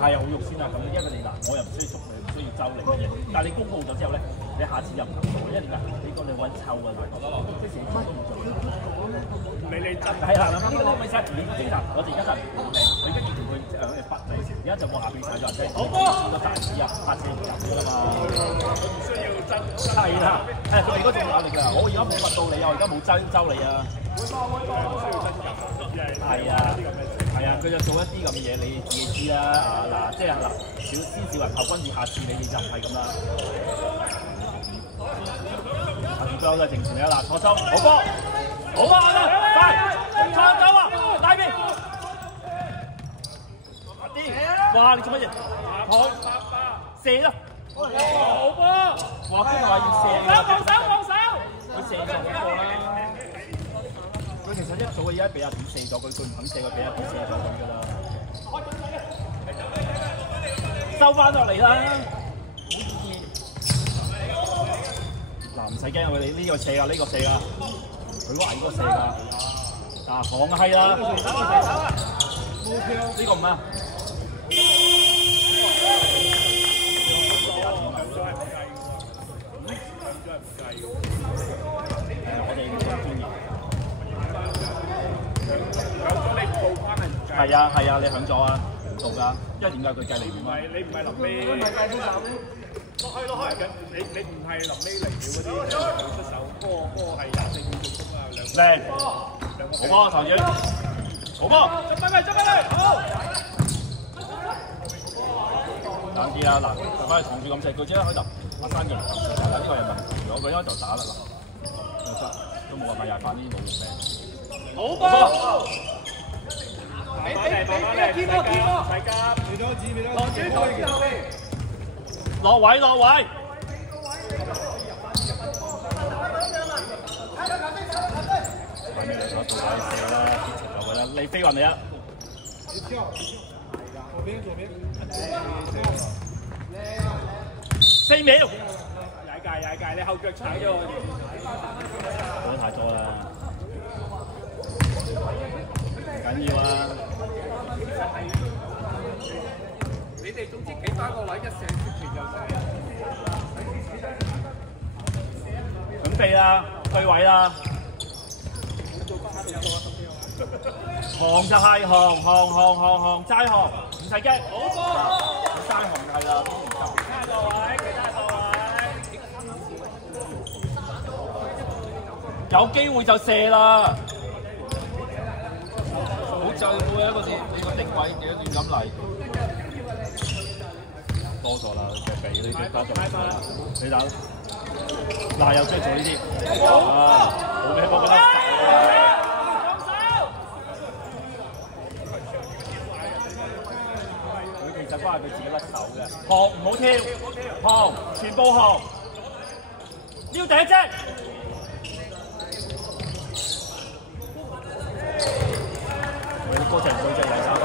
太有好肉酸啦！咁因為你嗱，我又唔需要捉你，唔需要周你嘅嘢，但係你公佈咗之後咧，你下次又唔肯做，因為點解？你個你揾臭啊！即係成日都唔做。你真係啦，呢個咪就係你經常我哋而家就佢跟住佢去罰你，而家就望下邊曬咗人哋，好波個大子啊，拍車唔入㗎啦嘛。唔需要爭。係啦，佢哋嗰種壓力㗎，我而家冇罰到你啊，我而家冇周你啊。係啊。係啊，佢就做一啲咁嘅嘢，你自己知啦。啊嗱，即係嗱，小人後君子，下次你就唔係咁啦。下次都係正常嘅啦，錯中，好波，好波啦，快，錯走啊，大邊，哇！你做乜嘢？好，射啦，好波，哇！邊個話要射㗎？放手，佢射咗嗰個啦。佢其實一早而家俾阿點射咗，佢唔肯射，佢俾阿點射咗咁㗎啦。收翻落嚟啦！嗱，唔使驚，佢哋呢個射㗎，呢個射㗎，佢嗰個射㗎。嗱，講係啦，呢個唔啊。係啊，你響咗啊，唔到㗎，因為點解佢計你唔係你唔係臨尾，唔係計出手，落去，你唔係臨尾嚟料嗰啲出手，波係24秒鐘啊，靚，好波頭魚，好波，執翻嚟，好，冷啲啦，嗱，佢同住咁射，佢即刻開頭，阿山嘅，呢個人問題，如果佢一就打啦，都冇辦法廿8呢啲冇用嘅，好波。俾天波，大家落位，你飛運你啊！4秒，踩界，你後腳踩咗我哋，講得太多啦。緊要啊！你哋總之企翻個位，一射出拳就射。準備啦，對位啦。行就係行，齋行，唔使驚。好波！齋行係啦，其他有機會就射啦。就每一個你個定位幾多亂咁嚟，多咗啦，俾呢啲多咗。你睇，嗱又中意做呢啲，啊，好嘅，我覺得。佢其實都係佢自己甩手嘅，學唔好跳，學全部學，撩第一隻。多謝對隻廿3分，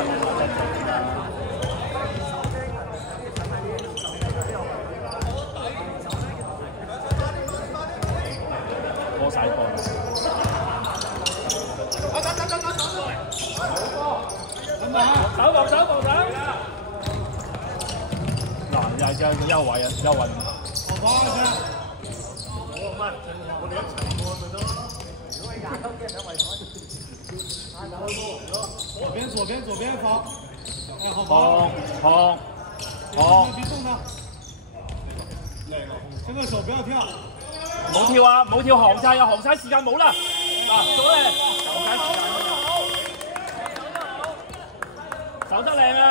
多晒波。手！嗱，又係個優惠啊，優惠。我哋一齊過咪得。如果廿歐嘅兩位左邊防，哎，好防，别动他，这个手不要跳，冇跳行晒啊，行晒時間冇啦，嗱，做咧，行晒時間守得靚啊！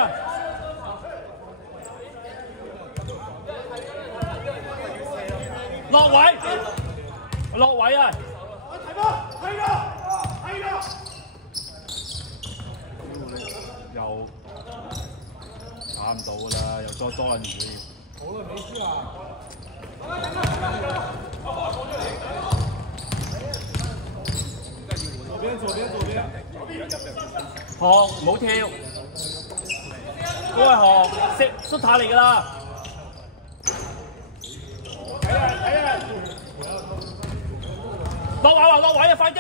落位啊！係啦！又打唔到㗎啦，又多人嚟。好耐沒事啊！左邊。學唔好跳，嗰個係學縮塔嚟㗎啦。睇啊！落位落位啊！快啲！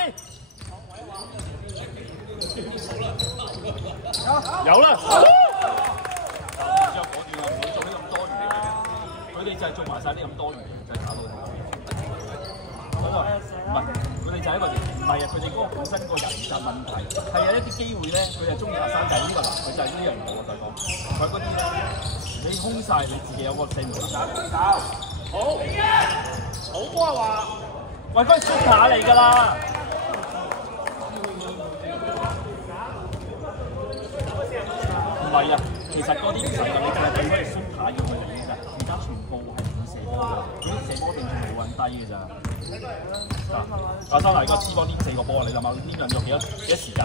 有啦！之後嗰段唔會做呢咁多餘嘅嘢，佢哋就係做埋晒呢咁多餘嘅，就係搞到。唔係，佢哋就係一個唔係啊！佢哋嗰個本身個人就問題，係有一啲機會咧，佢就中意阿生仔呢個男，佢就係呢樣嘢我就講，佢嗰啲咧，你空晒你自己有個四門打好，好波話，喂，嗰係super嚟㗎啦！唔係啊，其實嗰啲唔係㗎，你就係俾佢哋 super 要佢嚟嘅咋，而家全部係唔射波㗎，嗰啲射波定仲冇揾低㗎咋。阿生嚟個黐波呢4個波啊！你諗下呢樣用幾多時間？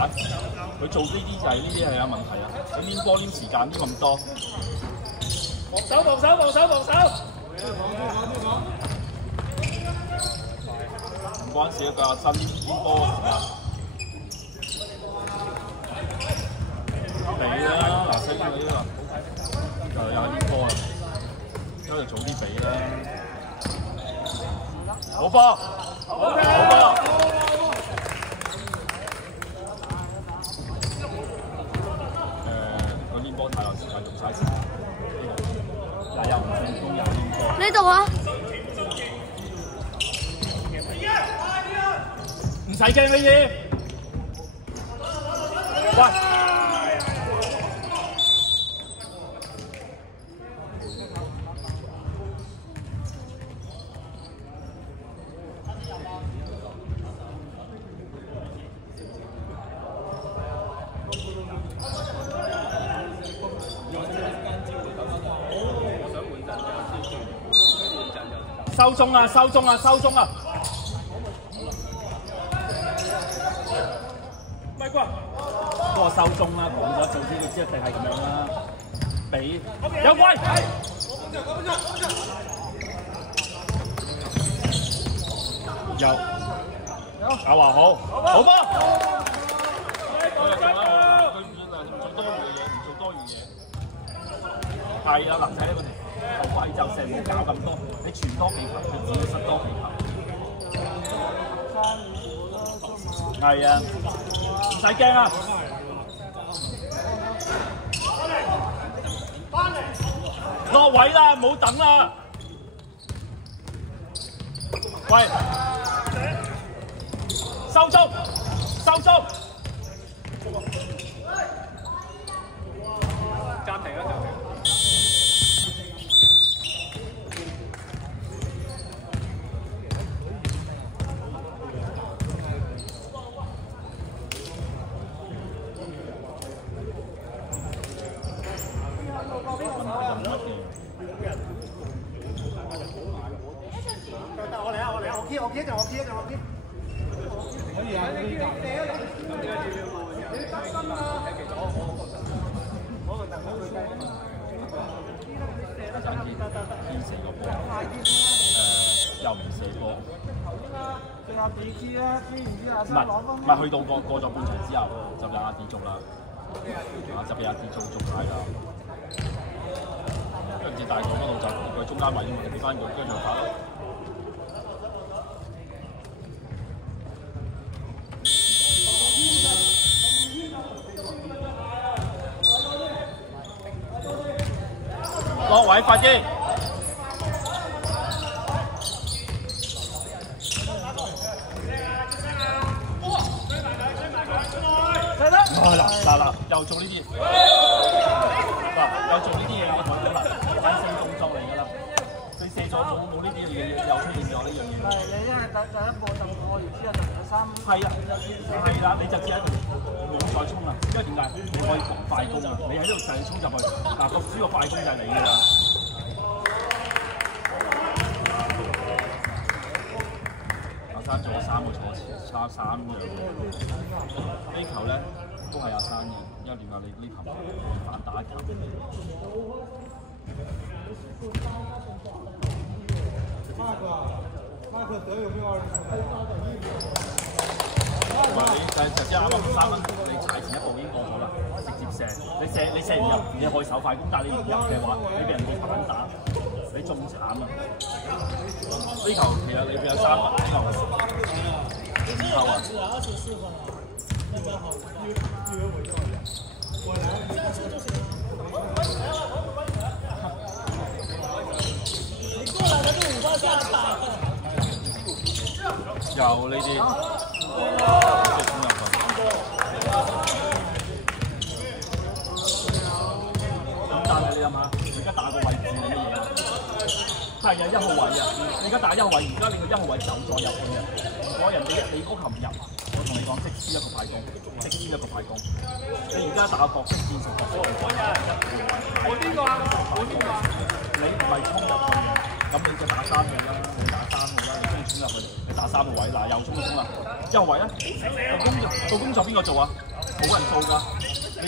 佢做呢啲就係呢啲係有問題啊！佢黏波黏時間黏咁多，防守！唔關事啊！佢阿生黏波嘅時間。你啦，嗱，死佢啦！就有啲波啦，因為早啲俾啦。好波，好波！個黏波太耐時間用晒時間，嗱又唔成功又黏波。呢度啊！唔使驚呢啲，喂！收中啊！咪啩，嗰個收中啦，講咗，總之你知一定係咁樣啦。俾有威，有阿華好波。佢唔做多餘嘢，係啊，男仔呢個好貴就成冇搞咁多，你傳多幾球，你只要失多幾球。係啊，唔使驚啊！落位啦，唔好等啦。喂，收足。暫停。我企一陣。可以啊，你得心啦。又唔射波。唔係去到過咗半場之後，就俾阿 D 捉啦。就俾阿 D 捉晒啦。跟住大港嗰度就佢中間位咁，就俾翻佢，跟住就打咯。落位快啲！嗱，又做呢啲，又做呢啲嘢，我同你講啦，反射動作嚟㗎啦。你射咗冇呢啲嘢，又出現咗呢樣嘢。係你因為第一步就過完之後就有3。係啦，你就只係冇再衝啦，因為點解？你可以防快攻啊！你喺呢度就衝入去，嗱個輸個快攻就係你㗎啦。阿生做咗3個錯詞，差3樣。呢球咧都係阿生嘅，因為點解你呢球反打球？你就即係啱啱3分，你踩前一步已經過咗啦，直接射，你射唔入，你可以手快攻，但係你唔入嘅話，你俾人哋反打，你仲慘啊！呢球其實你俾有3分，呢球。收啊？24分啊，那比较好。这样出就行了。你过来他就5分下打。有呢啲，即係衝入去。咁但係你諗下，而家打個位置係乜嘢啊？係啊，1號位啊！你而家打1號位，而家你個1號位走咗入去啊！我人哋你嗰球唔入啊！我同你講，即輸一個快攻，即輸一個快攻。你而家打角色戰術角色，我邊個啊？我邊個啊？你唔係衝入去嘅，咁你就打3號啦，你打3號啦，你中意衝入去，你打3號位，嗱又衝就衝啦，1號位咧，個工作邊個做啊？冇人做㗎。佢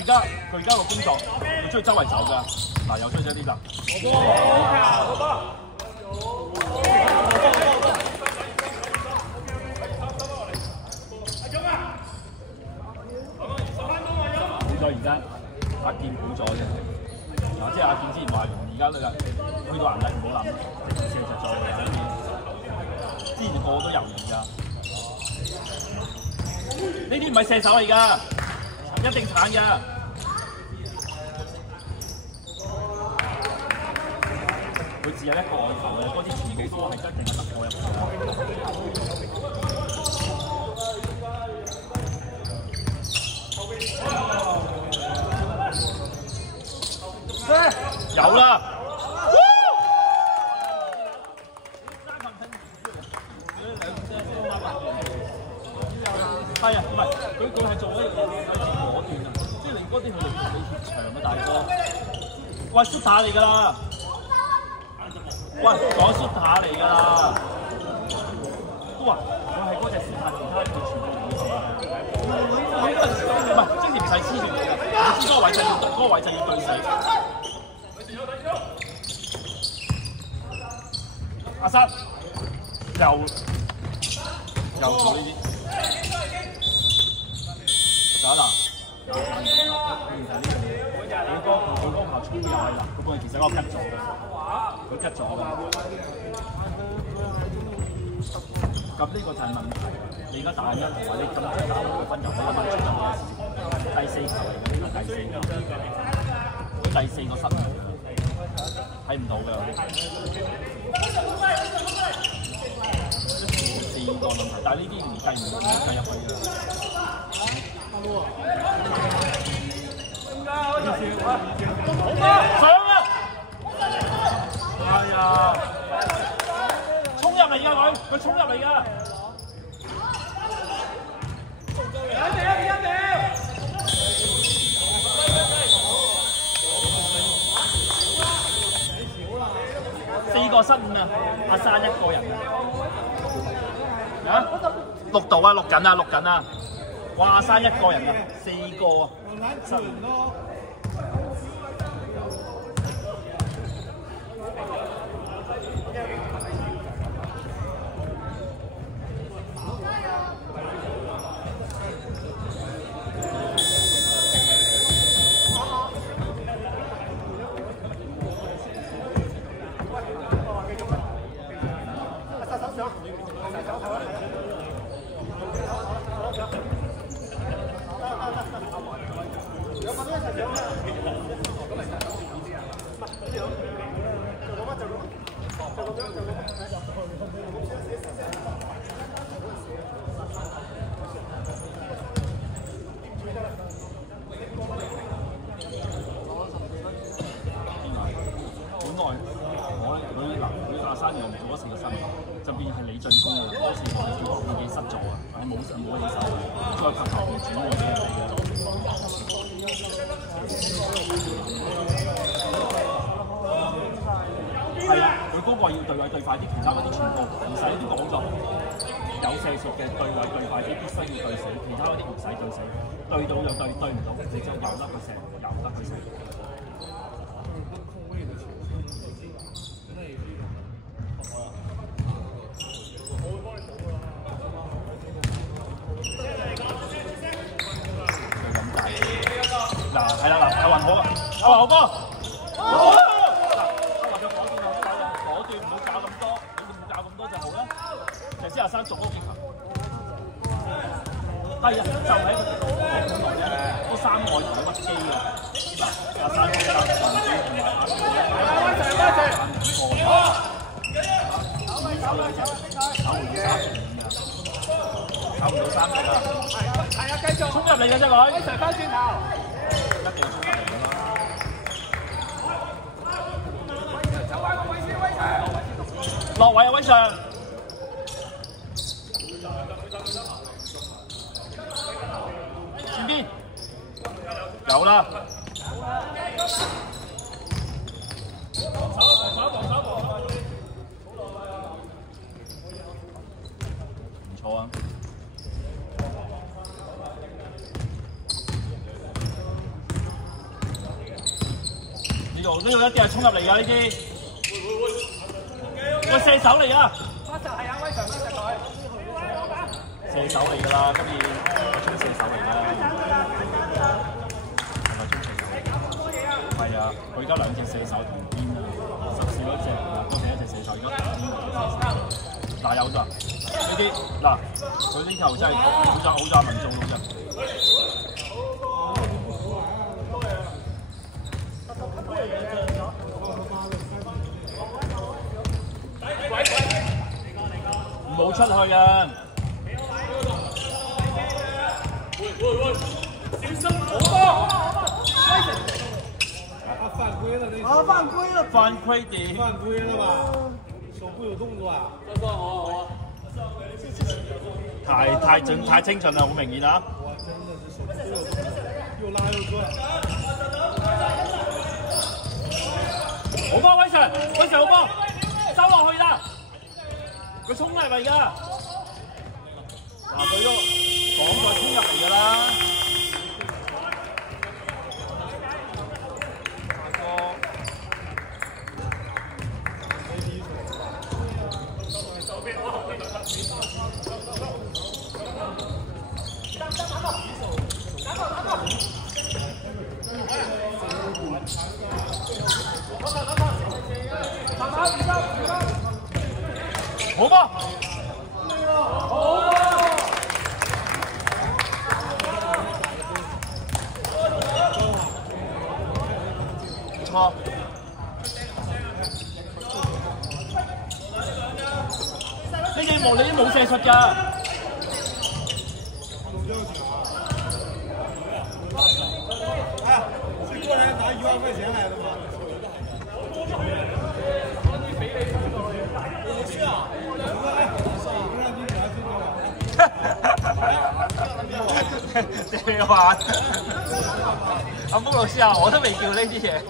而家個工作，佢中意周圍走㗎，嗱又追咗啲啦。好在而家阿健好咗啫，嗱即係阿健之前話而家咧去到顏值唔好諗，直接就做嘅。之前個個都猶豫㗎，呢啲唔係射手嚟㗎，一定鏟㗎。佢只有一個外球嘅，嗰啲全部波係一定係突破入去。有啦！係啊，唔係佢係做一樣嘢，有啲果斷啊！即係你嗰啲佢哋你貼牆啊，大哥！喂，shooter 嚟㗎啦！喂，講 shooter 嚟㗎啦！都話佢係嗰隻 shooter，其他佢全部冇事。唔係，即時唔使黐住你㗎，你知嗰個位就要對死。阿生又做呢啲，嗱，佢嗰下衝入嚟啦，佢幫佢其實嗰個 cut 咗嘅，佢 cut 咗㗎。咁呢個就係問題。你而家打1同埋你咁即係打6個分入，你諗下出咗咩事？第4球嚟嘅，呢個第4個失誤，睇唔到㗎。4個問題，但係呢啲唔計入去嘅。上啊！係啊！衝入嚟㗎佢衝入嚟㗎。4個失誤啊！阿山1個人啊！6度啊，錄緊啊！哇！阿山1個人啊，4個啊失誤。佢山又做咗4個失誤，就變係你進攻啊！嗰時自己失咗啊，冇起手，再拍球轉過嚟嘅。係啊，佢嗰個要對位對快啲，其他嗰啲全部唔使都講咗。有射術嘅對位對快啲，必須要對死，其他嗰啲唔使對死，對到就對，對唔到你就由得佢射，由得佢射。嗱，係啦，嗱，阿雲好啊，阿雲哥，阿雲就果斷唔好搞咁多，你唔好搞咁多就好啦。頭先阿生做嗰幾球。係啊，就喺嗰三個外頭屈機啊！阿山哥、阿陳主同埋阿邊個咧？炒唔到三隻啦！係啊，繼續衝入嚟嘅啫，佢。威 Sir 翻轉頭，一定衝入嚟㗎啦！落位啊，威 Sir！前邊有啦。唔錯啊！呢度一定係衝入嚟㗎呢啲。個射手嚟啊！係啊，威 Sir 射手嚟㗎啦，今次衝射手嚟㗎。係啊，佢而家兩隻射手同邊啊，14嗰隻啊，嗰隻一隻射手，而家同邊個射手？嗱有咋？呢啲嗱，佢呢球真係好賺民眾㗎啫。唔好出去啊！小心好多！犯規了那啊，犯規了，犯規點？犯規了吧？手部有動作啊！太精準啦，好明顯啊！哇，真的是手部有動作，又拉又轉。好波，威 Sir，威 Sir 好波，收落去啦！佢衝嚟㗎！嗱，佢都講過衝入嚟㗎啦。好波！唔錯。呢隻毛你都冇射出㗎。是过来拿1万块钱来的吗？是啊。你話阿福老師啊，我都未叫呢啲嘢。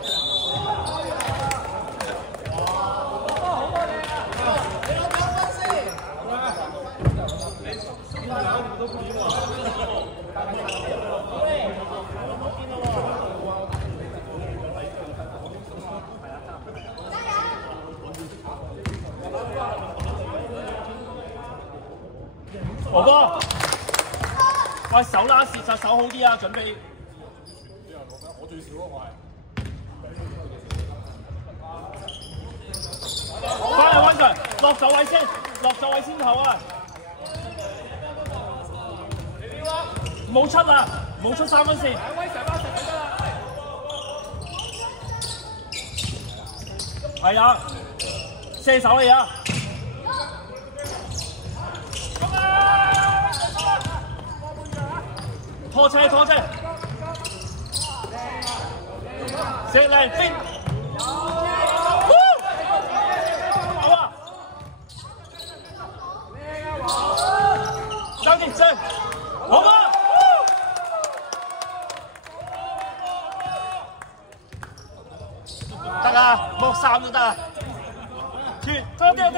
哥哥，喂手啦，蝕實手好啲啊，準備。我最少啊，我係。翻嚟温 Sir，落手位先，落手位先頭啊！冇出啊，冇出3分線。威 Sir 翻食就得啦。係啊，射手嚟啊！拖車，射嚟先，好啊！收啲先，好啊！得啊，剝衫都得啊！拖啲咁嘅，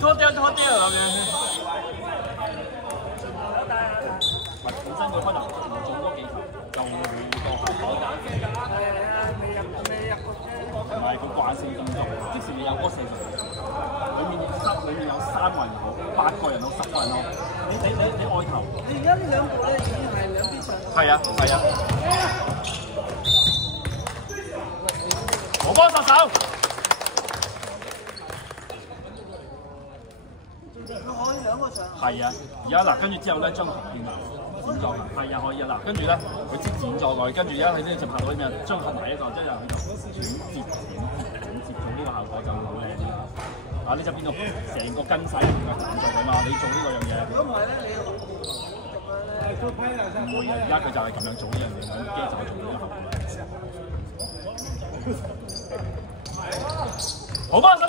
拖啲咁樣。本身佢可能做多幾球就會多好多。唔係佢慣性動作，即使你有嗰4個人，裡面有3個人好，8個人好，10個人好，你外頭。你而家呢兩個咧已經係兩邊上。係啊。我幫殺手。可以兩個場。係啊，而家嗱，跟住之後咧將個合片剪咗，係啊可以啊嗱，跟住咧佢即剪咗佢，跟住而家佢咧就拍到啲咩？將合埋一個，即係佢就剪接做呢個效果就好靚啦。啊，呢就變到成個跟晒一條嘅動作㗎嘛，你做呢個樣嘢。如果唔係咧，你唔會嘅，而家佢就係咁樣做呢樣嘢，咁機就做呢個效果。好吧，十九，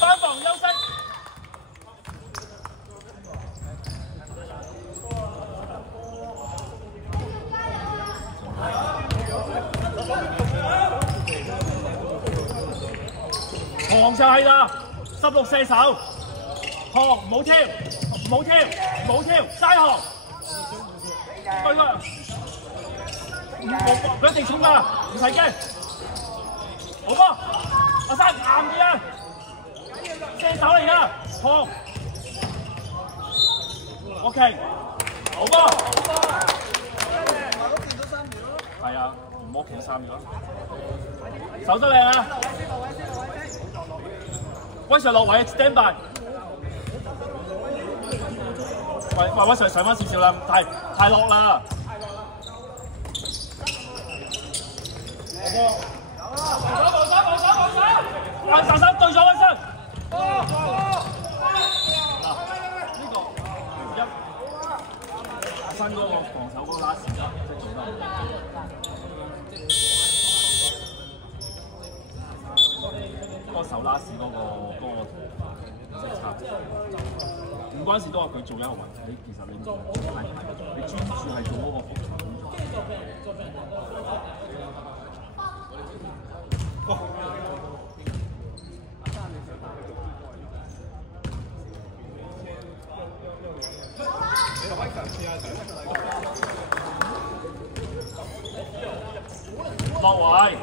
翻房休息。行就係啦，16射手，行唔好跳，唔好跳，唔好跳，齋行。對啦，佢一定衝㗎，唔使驚。好波，阿生硬啲啊，射手嚟㗎，行。OK， 好波。係啊，唔好企3秒，守得靚啊！威 Sir 落位 stand by。喂，威 Sir 上翻少少啦，太落啦。防守對咗威 Sir。呢個阿新嗰個防守嗰個拉線啊，即係做得好。嗰個手拉屎嗰個即係插，唔關事都話佢做一個位，你其實你專注係做嗰個防守工作。落位。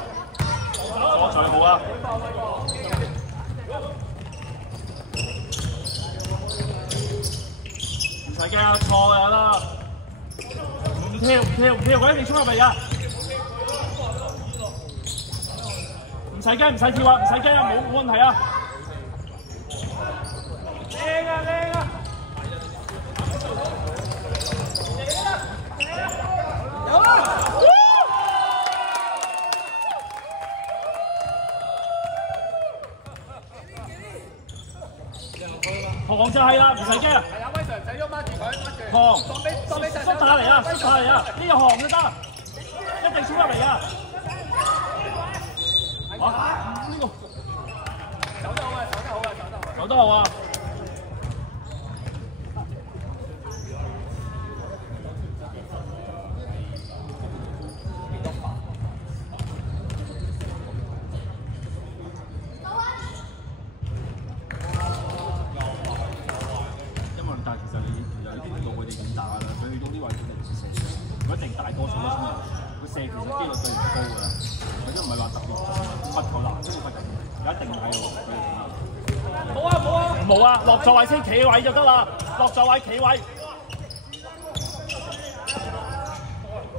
左上好啊！唔使驚，錯㗎啦！唔跳，佢一定衝入嚟㗎！唔使驚，唔使跳啊！唔使驚啊！冇問題啊！靚啊！有啊！行就係啦，唔使驚。係啊，威 Sir 仔喐掹住佢，行。縮打嚟啊！呢個行就得，一定衝入嚟啊！呢個走得好啊！但係其實你已經到佢哋咁打啦，佢去到呢位佢哋唔射，佢一定大多數都衝入，佢射其實機率對唔高㗎，佢都唔係話特別不扣籃，都不一定係喎。冇啊，落座位先企位就得啦，落座位企位。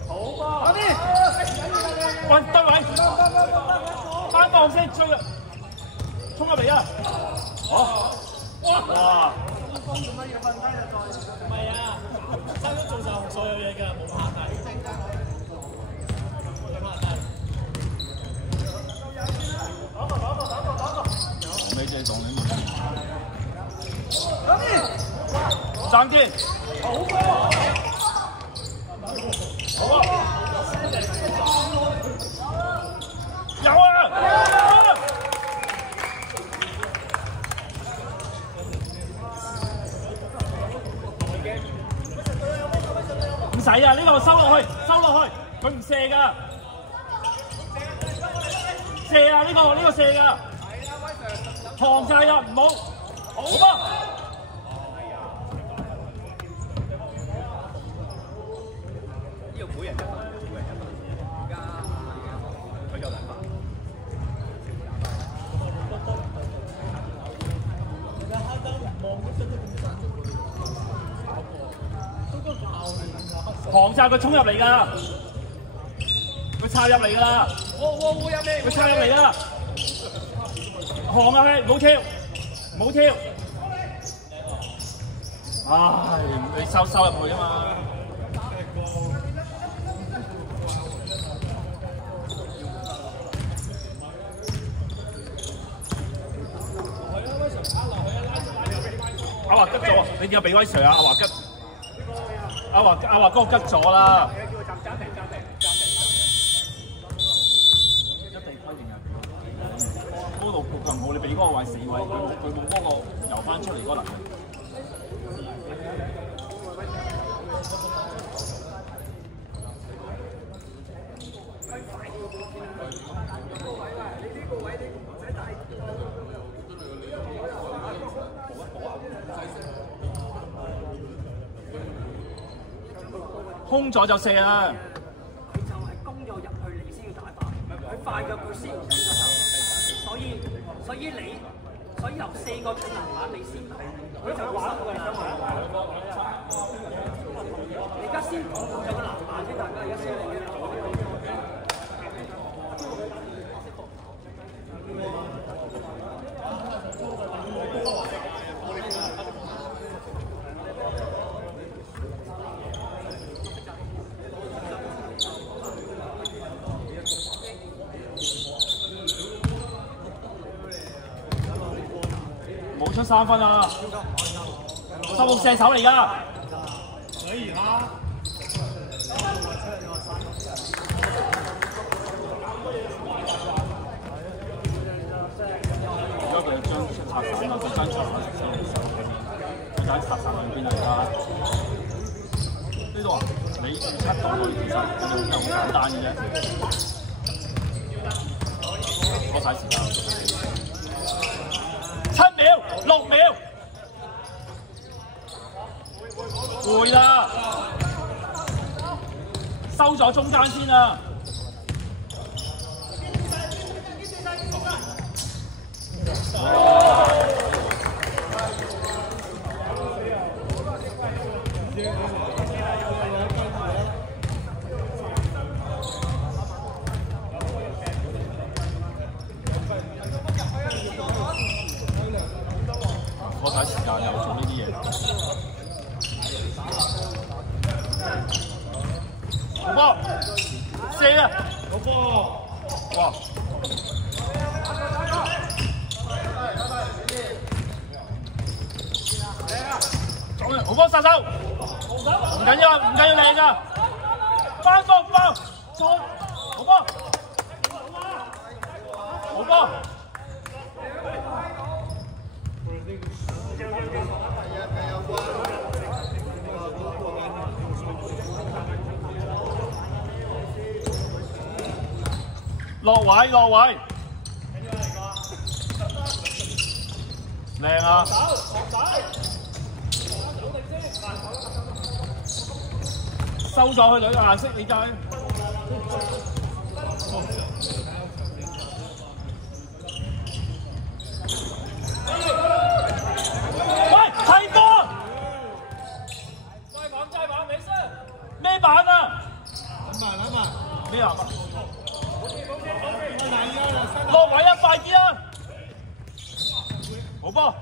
好波！喂，得位，翻檔先，衝入嚟啊！好，哇！做乜要瞓低就再？唔係啊，收咗做晒所有嘢㗎，冇限制。沒這種人。張電。好啊！有啊！唔使啊！呢個收落去，佢唔射㗎。射啊！呢個射㗎。行晒啊！唔好，好噃。呢個每人一份，而家佢有2份。行防曬佢衝入嚟㗎，佢插入嚟㗎啦，我入嚟，佢插入嚟啦，行入去，唔好跳，唔好跳。唉，你收入去啊嘛。阿華吉咗，你點解俾威 Sir 啊？阿華吉，阿華哥吉咗啦。一定規定係嗰度局就冇，你俾嗰個位死位，佢冇嗰個游翻出嚟嗰能力。空咗就射啦！佢就係攻咗入去，你先要打爆。佢快咗，佢先唔使手。所以由4個近籃板你先係，佢就玩㗎啦。你而家先講到有個籃板先，大家而家先嚟嘅。冇出3分啊！16射手嚟㗎。可以啦。而家佢將拆散啦，佢將長板食先，佢就喺拆散裏邊嚟啦。呢度啊，你7度佢其實又好簡單嘅啫，攞晒時間。7秒、6秒，攰啦，收咗中間先啦。我睇時間又做呢啲嘢。好波，射啊！好波！哇！好波殺手，唔緊要啊，唔緊要靚㗎，翻波放，再好波，好波。落位，靚啊！收咗佢兩個顏色，你計。喂，睇波！再玩，沒事。咩板啊？諗埋。咩啊？落位啊，快啲啊！好波。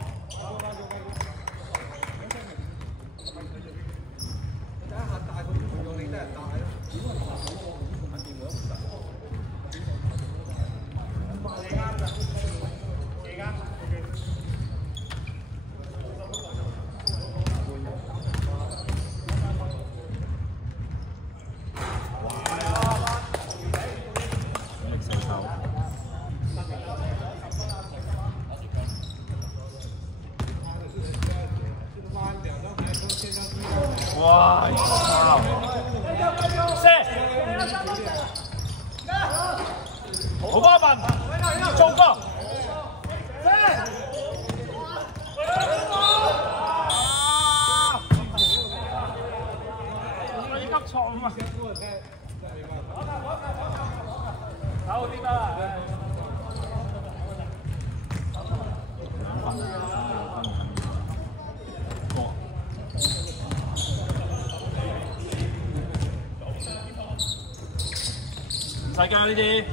哇！射！好波文，做波！你急錯啊！好啲啦。世界呢啲。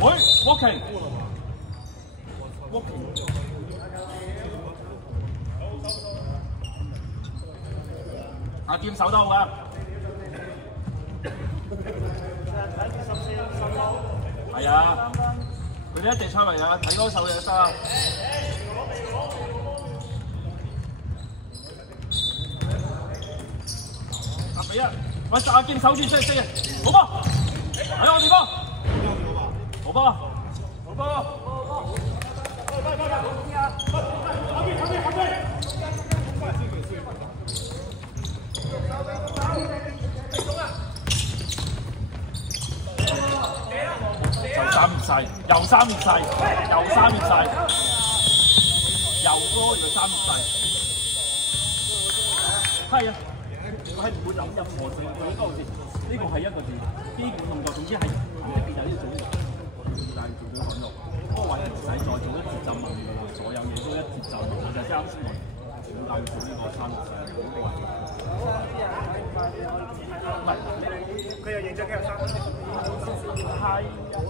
喂 ，walking，阿劍手得好㗎。係啊，佢哋一定出嚟啊！睇嗰手就得啦。俾啊！喂，阿劍守住先，好波，喺我地方，好波，好波。就三面晒，又三面晒，又三面晒，又多又三面晒。係啊，我係唔會諗任何字，呢個字，呢個係一個字，基本動作，總之係一邊就呢種，但係做咗運動，嗰個位唔使再做一節奏慢嘅喎，所有嘢都一節奏，就係啱先我點解要做呢個三面晒？唔係，佢又認咗幾有三分鐘。係，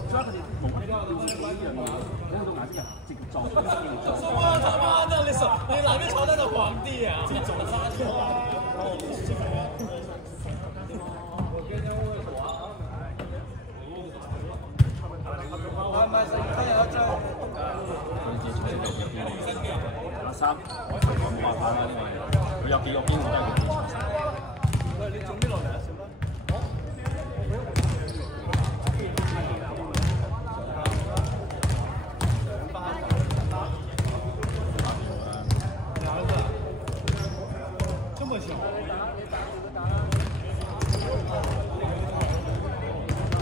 所以佢哋冇呢啲要呢樣嘢，你去到眼先直接撞到先要做。你嗱邊坐得就橫啲啊！先做翻阿三，冇辦法啦，呢個係佢有幾個邊個都係佢自己錯晒。喂，你做咩落嚟啊？小啦。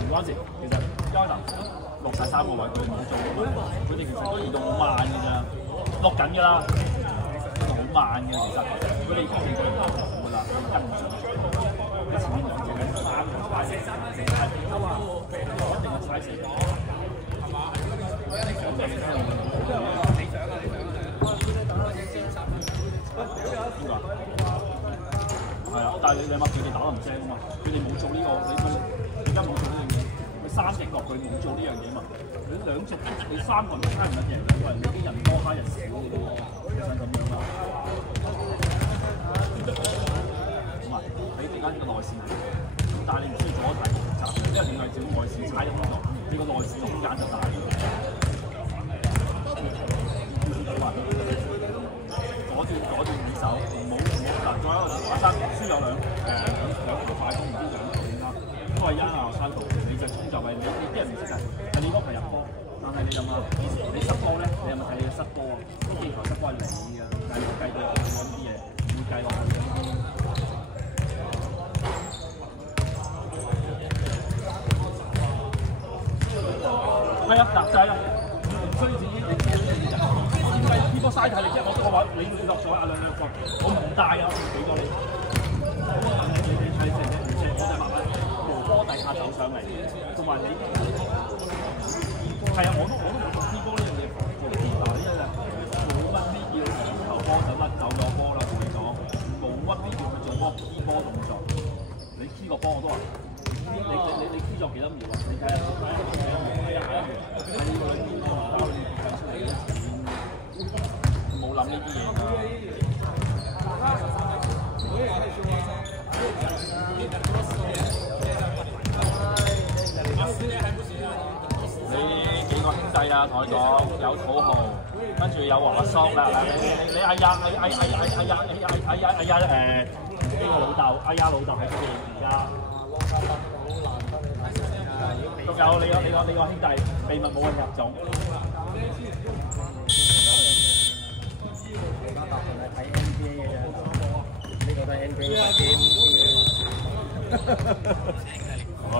唔關事，其實一開頭落晒3個位，佢哋冇做，佢哋其實移動好慢嘅咋，落緊㗎啦，好慢嘅其實，佢哋已經做咗好㗎啦，跟唔上。你前面做緊3個踩死，係一定係踩死，係嘛？係啊，但係你諗下，佢哋打得唔正啊嘛，佢哋冇做呢個，你而家冇做呢樣嘢，佢3隻落佢冇做呢樣嘢嘛，你2隻你3個人都猜唔得贏，因為你啲人多蝦人少嘅喎，就咁樣啦。同埋你點解呢個內線？但係你唔需要做得太複雜，因為你係照內線猜得好多，你個內線空間就大。左段2手，冇嗱，再一個阿生輸有兩條快攻，唔知兩條點啦，都係1啊3度，你就衝就係你啲人唔識啊，係你嗰排入波，但係你諗下，你失波咧，你係咪睇你失波啊？啲技球失波係你㗎，但係你計到呢啲嘢，會計落去。係啊，嗱就係啦，唔需要自己你點解呢波嘥體力啫？我個話你落咗阿兩個，我唔帶啊，我俾咗你。你睇成隻我就慢慢無波底下走上嚟，同埋你係啊，我都冇呢波呢樣嘢防住。嗱呢樣冇乜必要球波就甩走咗波啦，同你講冇乜必要去做嗰個 key 波動作。你 key 個波我都話，你 key 咗幾多秒啊？你睇下，冇諗呢啲嘢㗎。你幾個兄弟啊？同佢講有土豪，跟住有華叔啦。你哎呀呢個老豆，哎呀老豆喺嗰邊而家。仲有你個兄弟秘密冇人入種。睇 NBA 嘅啫，呢個都係 NBA 好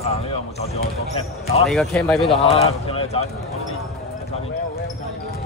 行呢個冇阻住我個 cam。你個 cam 喺邊度啊？我呢邊走，我呢邊。